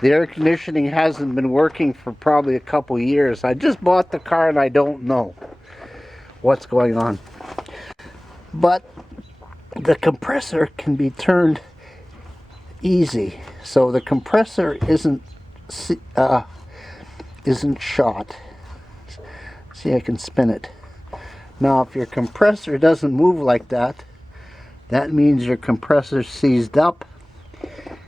The air conditioning hasn't been working for probably a couple years. I just bought the car and I don't know what's going on. But the compressor can be turned easy, so the compressor isn't shot. See, I can spin it. Now, if your compressor doesn't move like that, that means your compressor seized up,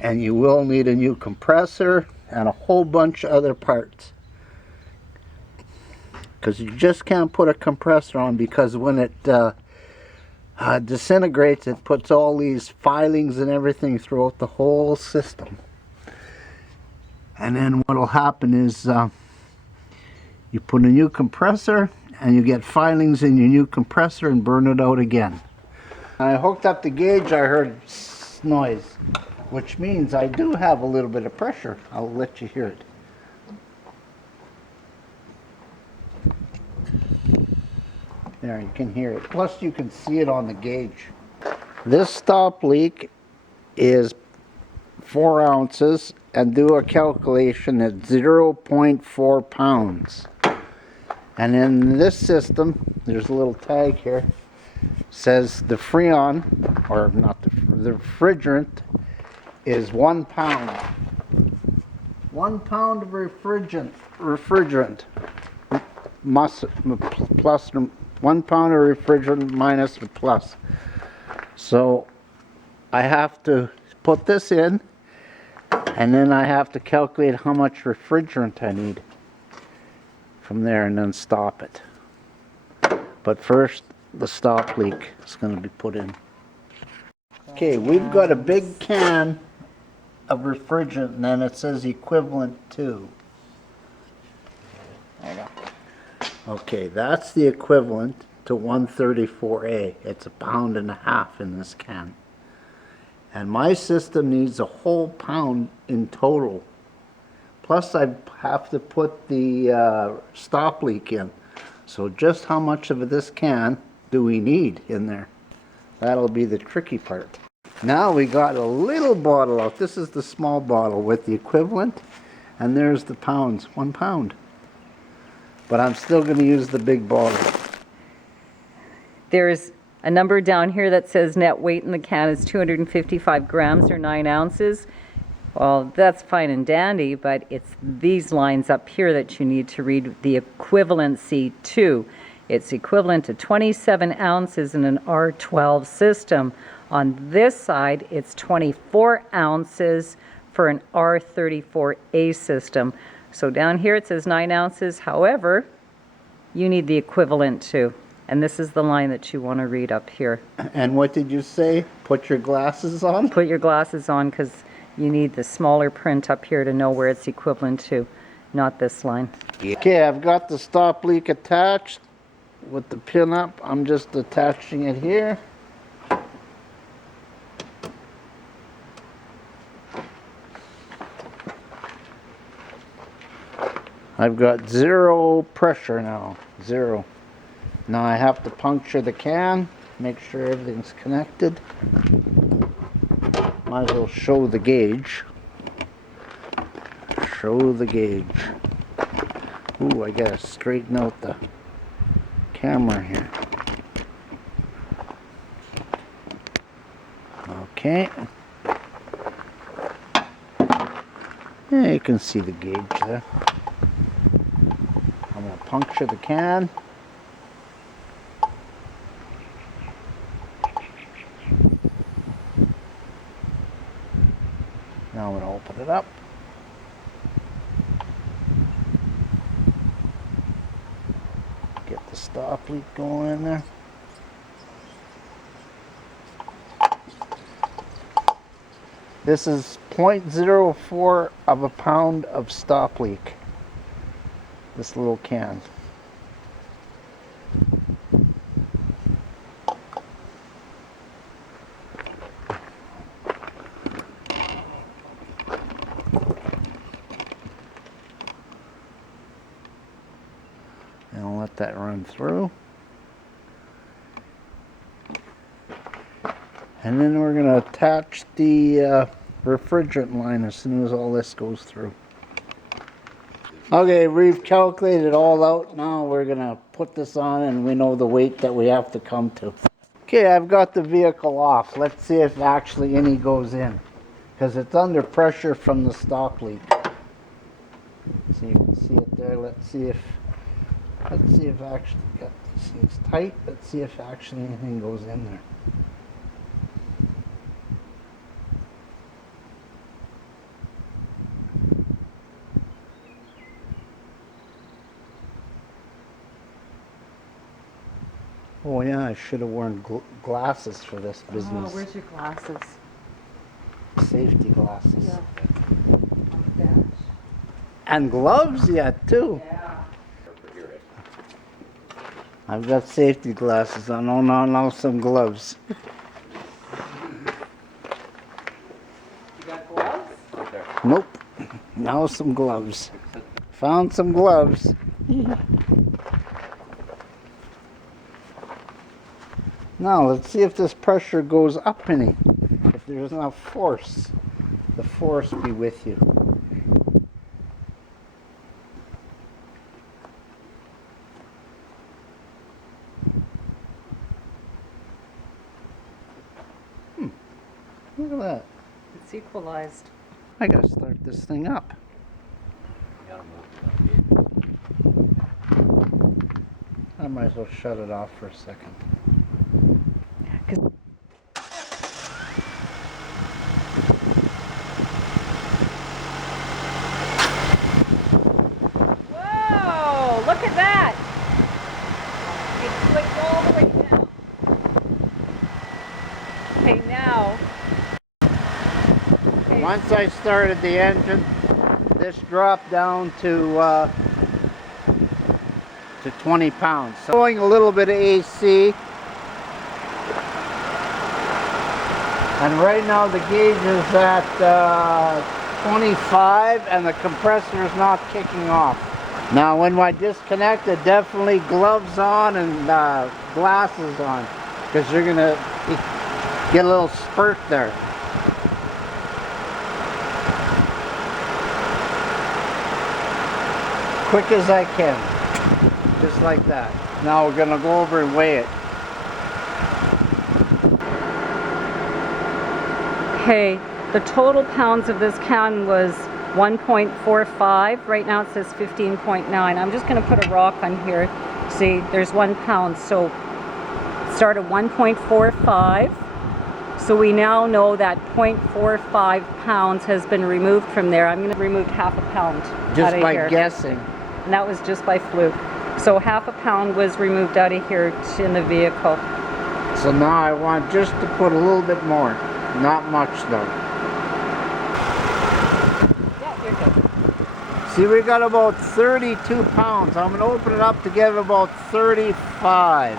and you will need a new compressor and a whole bunch of other parts. Because you just can't put a compressor on, because when it disintegrates, it puts all these filings and everything throughout the whole system. And then what will happen is you put a new compressor and you get filings in your new compressor and burn it out again. I hooked up the gauge, I heard noise, which means I do have a little bit of pressure. I'll let you hear it. There, you can hear it. Plus you can see it on the gauge. This stop leak is 4 ounces, and do a calculation at 0.4 pounds. And in this system, there's a little tag here, says the Freon, or not the refrigerant, is 1 pound. 1 pound of refrigerant must plus 1 pound of refrigerant minus the plus. So I have to put this in, and then I have to calculate how much refrigerant I need from there, and then stop it. But first, the stop leak is going to be put in. Okay, we've got a big can of refrigerant, and then it says equivalent to. Okay, that's the equivalent to 134A. It's 1.5 pounds in this can. And my system needs a whole pound in total. Plus I have to put the stop leak in. So just how much of this can do we need in there? That'll be the tricky part. Now we got a little bottle out. This is the small bottle with the equivalent. And there's the pounds, 1 pound. But I'm still going to use the big bottle. There's a number down here that says net weight in the can is 255 grams or 9 ounces. Well, that's fine and dandy, but it's these lines up here that you need to read the equivalency to. It's equivalent to 27 ounces in an R12 system. On this side, it's 24 ounces for an R34A system. So down here it says 9 ounces. However, you need the equivalent to. And this is the line that you want to read up here. And what did you say? Put your glasses on? Put your glasses on, because you need the smaller print up here to know where it's equivalent to, not this line. Okay, I've got the stop leak attached with the pin up. I'm just attaching it here. I've got 0 pressure now, 0. Now I have to puncture the can, make sure everything's connected. Might as well show the gauge. Show the gauge. Ooh, I gotta straighten out the camera here. Okay. Yeah, you can see the gauge there. I'm going to puncture the can. Now I'm going to open it up. Get the stop leak going in there. This is 0.04 of a pound of stop leak. This little can. And I'll let that run through. And then we're going to attach the refrigerant line as soon as all this goes through. Okay, we've calculated it all out. Now we're gonna put this on and we know the weight that we have to come to. Okay, I've got the vehicle off. Let's see if actually any goes in. Because it's under pressure from the stop leak. So you can see it there. Let's see if actually, see it's tight. Let's see if actually anything goes in there. Oh yeah, I should have worn glasses for this business. Oh, where's your glasses? Safety glasses. Yeah. On the bench. And gloves yet too. Yeah. I've got safety glasses on. Oh no, now some gloves. You got gloves? Nope. Now some gloves. Found some gloves. Now let's see if this pressure goes up any. If there's enough force, the force be with you. Look at that. It's equalized. I gotta start this thing up. I might as well shut it off for a second. Whoa! Look at that! It clicked all the way down. Okay, now. Okay. Once I started the engine, this dropped down to 20 pounds. So going a little bit of AC. And right now the gauge is at 25 and the compressor is not kicking off. Now when I disconnect it, definitely gloves on and glasses on, because you're going to get a little spurt there. Quick as I can, just like that. Now we're going to go over and weigh it. Okay, the total pounds of this can was 1.45. Right now it says 15.9. I'm just going to put a rock on here. See, there's 1 pound. So start at 1.45. So we now know that 0.45 pounds has been removed from there. I'm going to remove half a pound Just out of by here. guessing. And that was just by fluke. So half a pound was removed out of here in the vehicle. So now I want just to put a little bit more. Not much though. Yeah, you're good. See, we got about 32 pounds. I'm going to open it up to get about 35.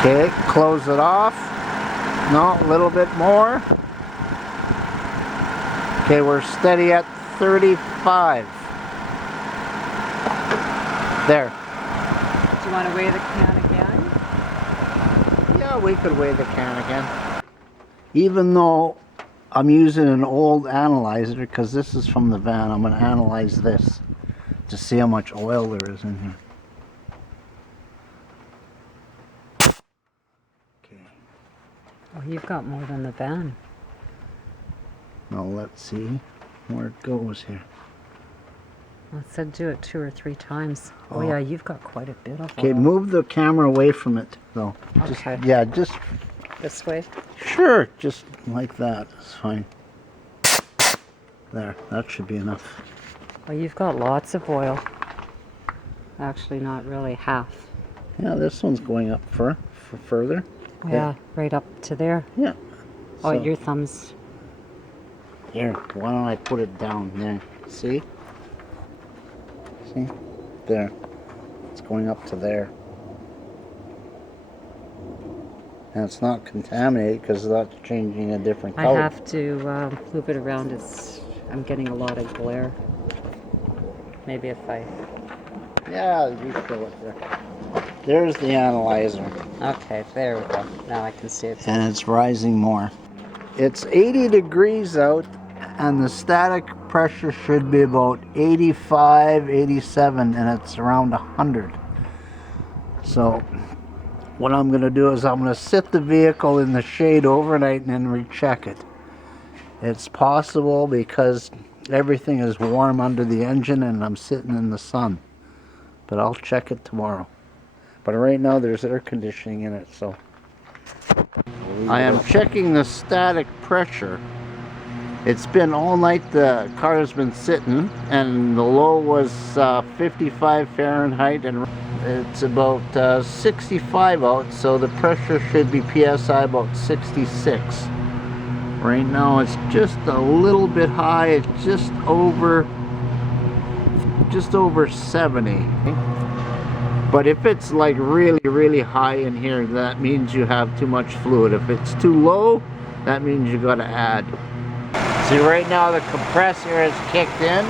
Okay, close it off. No, a little bit more. Okay, we're steady at 35. There. Do you want to weigh the can again? Yeah, we could weigh the can again. Even though I'm using an old analyzer, because this is from the van, I'm going to analyze this to see how much oil there is in here. Okay. Oh, you've got more than the van. Now let's see where it goes here. Well, it said do it 2 or 3 times. Oh, Oh. yeah, you've got quite a bit of Okay, oil. move the camera away from it, though. Okay. Yeah, just, This way. sure, just like that. It's fine. There, that should be enough. Oh, you've got lots of oil. Actually, not really, half. Yeah, this one's going up for further. Oh, yeah, right up to there. Yeah. Oh, So- your thumbs. Here, why don't I put it down there? See? See? There. It's going up to there. And it's not contaminated because that's changing a different I color. have to move it around. I'm getting a lot of glare. Maybe if I... Yeah, you show it there. There's the analyzer. Okay, there we go. Now I can see it. And it's rising more. It's 80 degrees out, and the static pressure should be about 85, 87, and it's around 100. So what I'm going to do is I'm going to sit the vehicle in the shade overnight and then recheck it. It's possible because everything is warm under the engine and I'm sitting in the sun. But I'll check it tomorrow. But right now there's air conditioning in it, so I am checking the static pressure. It's been all night, the car has been sitting, and the low was 55 Fahrenheit, and it's about 65 out, so the pressure should be PSI about 66. Right now it's just a little bit high, it's just over 70. But if it's like really high in here, that means you have too much fluid. If it's too low, that means you got to add. See, right now the compressor has kicked in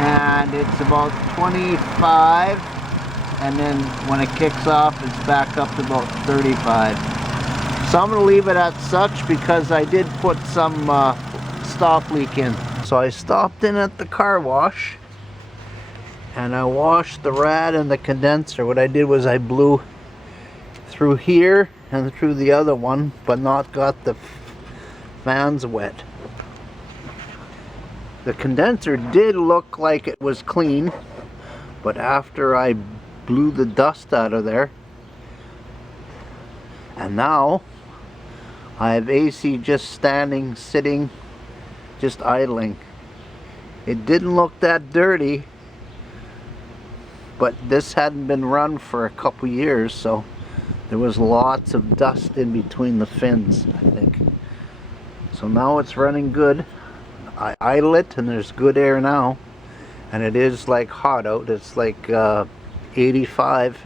and it's about 25, and then when it kicks off it's back up to about 35. So I'm going to leave it at such because I did put some stop leak in. So I stopped in at the car wash and I washed the rad and the condenser. What I did was I blew through here and through the other one, but not got the fans wet. The condenser did look like it was clean, but after I blew the dust out of there, and now I have AC just standing, sitting, just idling. It didn't look that dirty, but this hadn't been run for a couple years, so there was lots of dust in between the fins, I think. So now it's running good. I idle it and there's good air now, and it is like hot out. It's like 85.